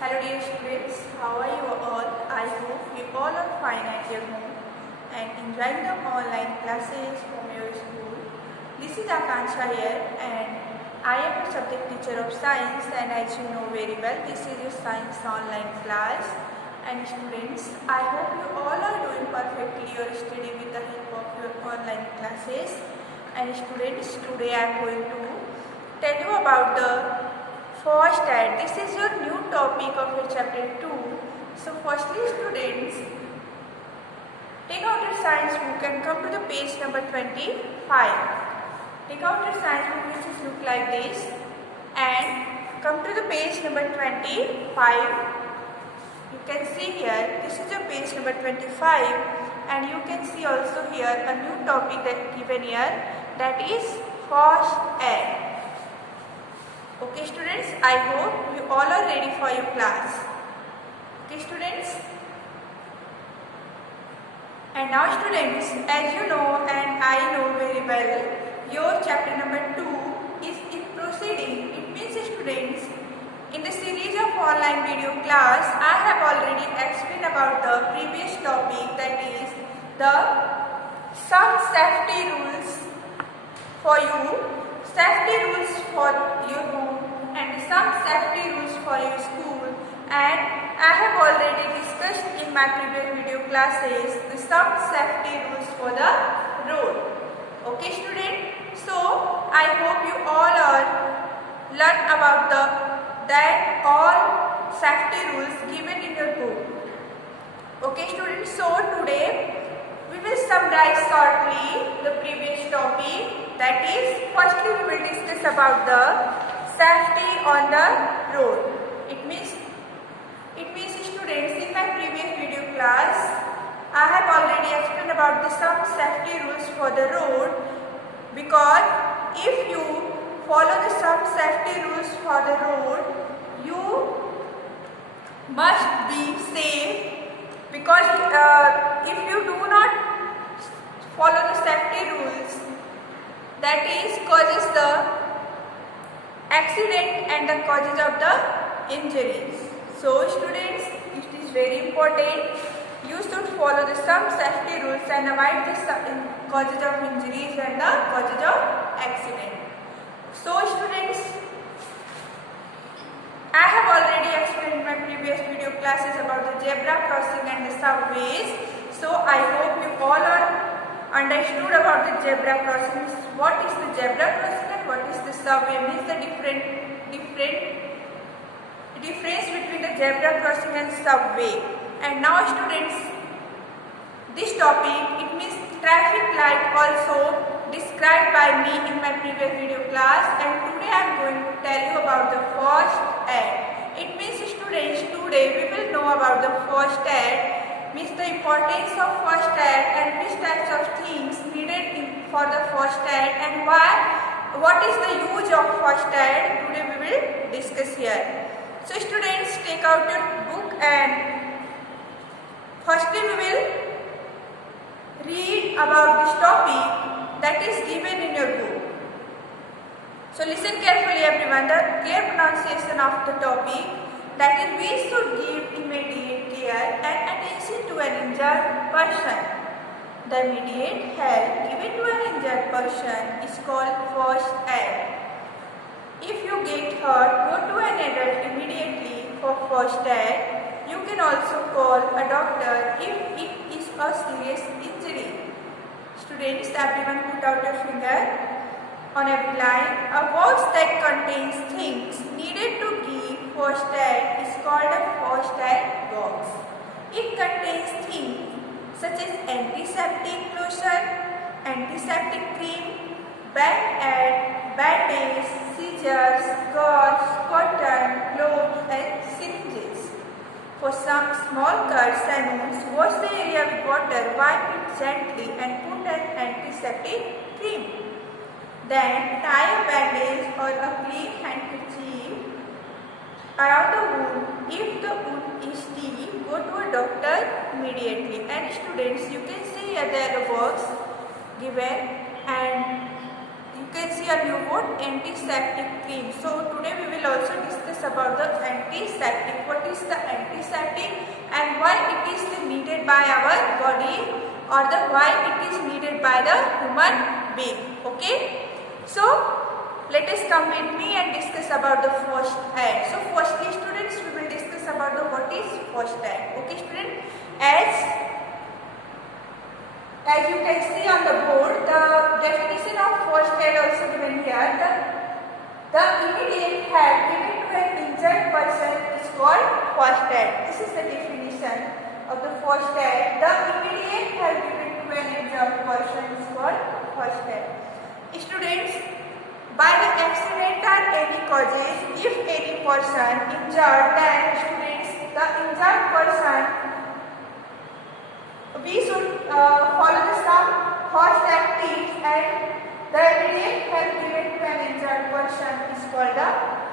Hello dear students, how are you all? I hope you all are fine at your home and enjoying the online classes from your school. This is Akansha here and I am a subject teacher of science, and as you know very well, this is your science online class. And students, I hope you all are doing perfectly your study with the help of your online classes. And students, today I am going to tell you about the FOSTAT. This is your new topic of your chapter 2. So firstly students, take out your science book and come to the page number 25. Take out your science book, which is look like this, and come to the page number 25. You can see here, this is the page number 25, and you can see also here a new topic that given here, that is FOSTAT. Okay students, I hope you all are ready for your class. Okay students. And now students, as you know and I know very well, your chapter number 2 is in proceeding. It means students, in the series of online video class, I have already explained about the previous topic, that is the some safety rules for you, safety rules for your home, and some safety rules for your school. And I have already discussed in my previous video classes the some safety rules for the road. Okay student, so I hope you all are learn about that all safety rules given in your book. Okay students, so today we will summarize shortly the previous topic. That is, firstly we will discuss about the safety on the road. It means students, in my previous video class I have already explained about the some safety rules for the road, because if you follow the some safety rules for the road, you must be safe, because if you do not follow the safety rules, that is causes the accident and the causes of the injuries. So students, it is very important you should follow the some safety rules and avoid the causes of injuries and the causes of accident. So students, I have already explained in my previous video classes about the zebra crossing and the subways. So I hope you all are understood about the zebra crossings. What is the zebra crossing and what is the subway, means the difference between the zebra crossing and subway. And now students, this topic, it means traffic light, also described by me in my previous video class, and today I am going to tell you about the FOSTAT. It means students, today we will know about the FOSTAT, means the importance of FOSTAT and which types of things needed for the FOSTAT, and what is the use of FOSTAT. Today we will discuss here. So students, take out your book and firstly we will read about this topic that is given in your book. So listen carefully everyone, the clear pronunciation of the topic, that is, we should give immediate care and attention to an injured person. The immediate help given to an injured person is called FOSTAT. If you get hurt, go to an adult immediately for FOSTAT. You can also call a doctor if it is a serious injury. Students, everyone put out your finger on every line. A box that contains things needed to give FOSTAT is called a FOSTAT box. It contains things such as antiseptic lotion, antiseptic cream, bandage, scissors, gauze, cotton, gloves and syringes. For some small cuts and wounds, wash the area with water, wipe it gently and put an antiseptic cream. Then tie a bandage or a clean handkerchief around the wound. If the wound is deep, go to a doctor immediately. And students, you can see here the box given, and you can see a new word, antiseptic cream. So today we will also discuss discuss about the antiseptic. What is the antiseptic and why it is needed by our body, or why it is needed by the human being. Okay. So let us come with me and discuss about the first aid. So firstly students, we will discuss about the what is first aid. Okay student, as you can see on the board, the definition of first aid also given here. The immediate help given to an injured person is called first aid. This is the definition of the first aid. The immediate help given to an injured person is called first aid. Students, by the accident or any causes, if any person injured, then students, the injured person, we should follow the some first aid tips, and the immediate help given to an injured person is called the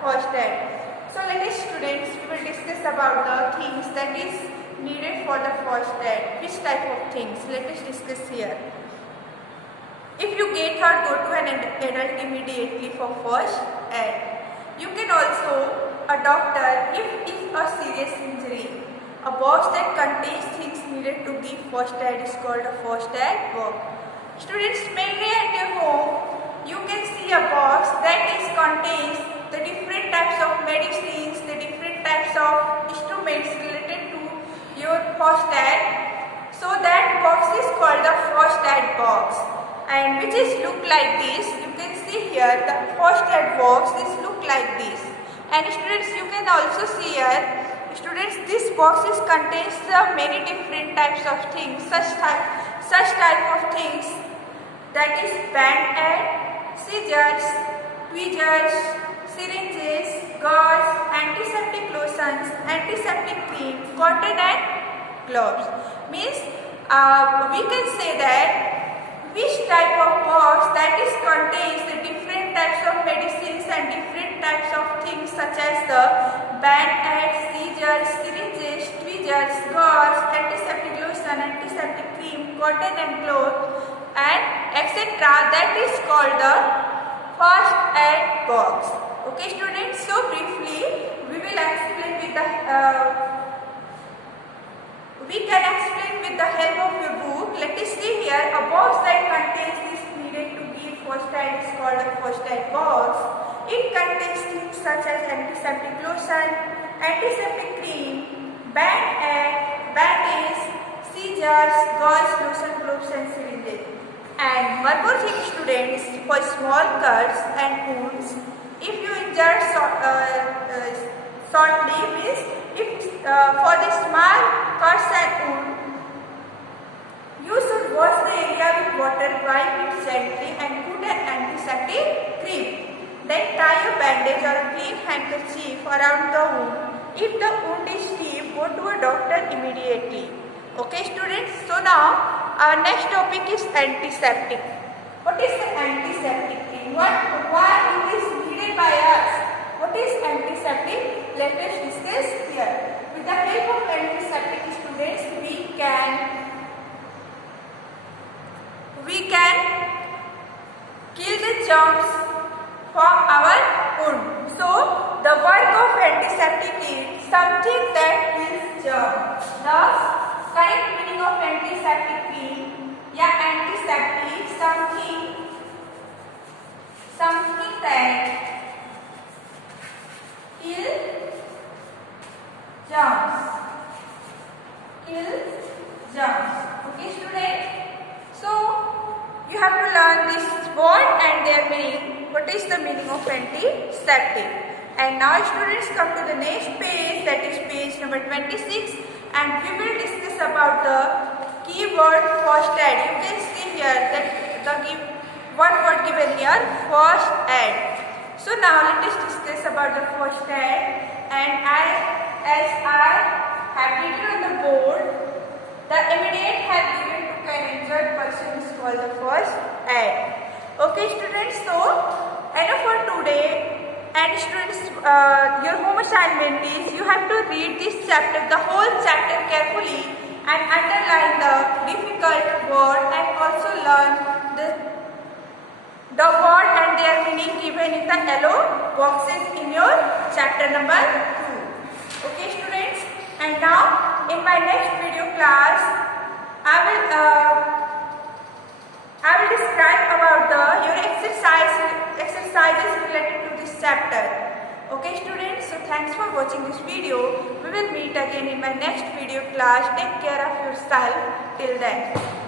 first aid. So let us students, we will discuss about the things that is needed for the first aid. Which type of things? Let us discuss here. If you get hurt, go to an adult immediately for first aid. You can also a doctor if it is a serious injury. A box that contains things needed to give first aid is called a first aid box. Students, mainly at your home, you can see a box that is contains the different types of medicines, the different types of instruments related to your first aid. So that box is called the first aid box, and which is look like this. You can see here the first aid box is look like this. And students, you can also see here, students, this box is contains the many different types of things, such type of things, that is band-aid, scissors, tweezers, syringes, gauze, antiseptic lotions, antiseptic cream, cotton and gloves. Means we can say that which type of box that is contains the different types of medicines and different types of things such as the band-aid, scissors, syringes, tweezers, gauze, antiseptic lotion, antiseptic cream, cotton and cloth, and etc. That is called the first aid box. Okay students, so briefly we will explain with the we can explain with the help of your book. Let us see here, a box that contains this needed to give first aid is called a first aid box. It contains things such as antiseptic lotion, antiseptic cream, band-aid, bandage, scissors, gauze, lotion, gloves and syringes. And one more thing students, for small cuts and wounds, if you injure shortly, means if for the small cuts and wounds, you should wash the area with water, wipe it gently and put an antiseptic cream. Then tie a bandage or a clean handkerchief around the wound. If the wound is deep, go to a doctor immediately. Okay students, so now our next topic is antiseptic. What is the antiseptic cream? Why it is needed by us? What is antiseptic? Let us discuss here. With the help of antiseptic students, we can kill the germs from our wound. So the work of antiseptic is something that kills germs. The correct meaning of antiseptic cream, antiseptic, something that kill germs. Okay students, so you have to learn this word and their meaning. What is the meaning of antiseptic? And now students, come to the next page, that is page number 26, and we will discuss about the keyword first aid. You can see here that the one word given here, first aid. So now let us discuss about the first aid, and as I have written on the board, the immediate help given to an injured person is called the first aid. Okay students, so enough for today. And students, your home assignment is you have to read this chapter, the whole chapter carefully, and underline the difficult word, and also learn the word and their meaning given in the yellow boxes in your chapter number 2. Okay students, and now in my next video class I will describe about your exercises related to this chapter. Okay students, so thanks for watching this video. We will meet again in my next video class. Take care of yourself till then.